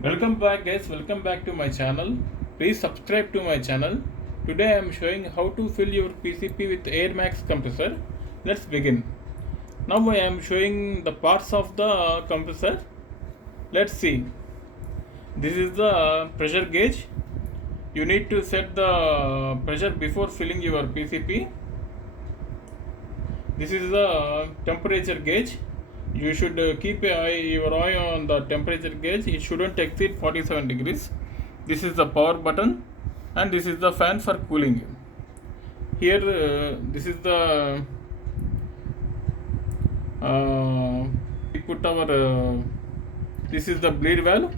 Welcome back guys, welcome back to my channel. Please subscribe to my channel. Today I am showing how to fill your PCP with airmax compressor. Let's begin. Now I am showing the parts of the compressor. Let's see. This is the pressure gauge. You need to set the pressure before filling your PCP. This is the temperature gauge. You should keep your eye on the temperature gauge. It shouldn't exceed 47 degrees. This is the power button, and this is the fan for cooling. Here this is the we put our this is the bleed valve.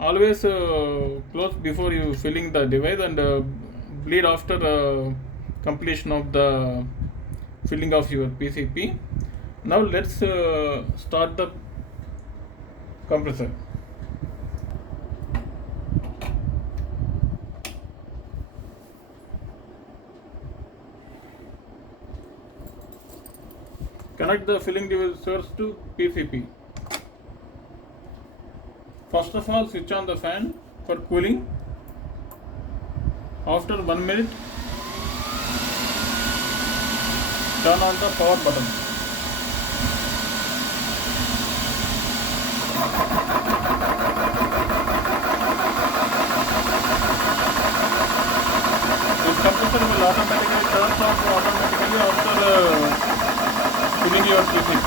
Always close before you filling the device, and bleed after completion of the filling of your PCP. Now let's start the compressor. Connect the filling device source to PCP. First of all, switch on the fan for cooling. After 1 minute, turn on the power button. This compressor will automatically turn off automatically after filling your PCP.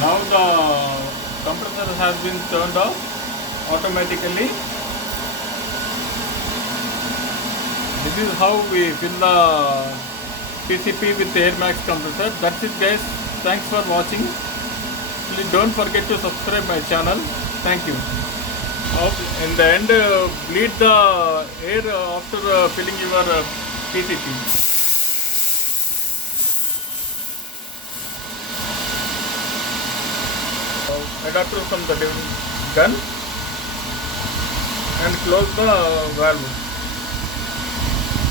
Now the compressor has been turned off automatically. This is how we fill the PCP with airmax compressor. That's it guys. Thanks for watching. Please don't forget to subscribe my channel. Thank you. In the end, bleed the air after filling your PCP. Adapter from the gun and close the valve.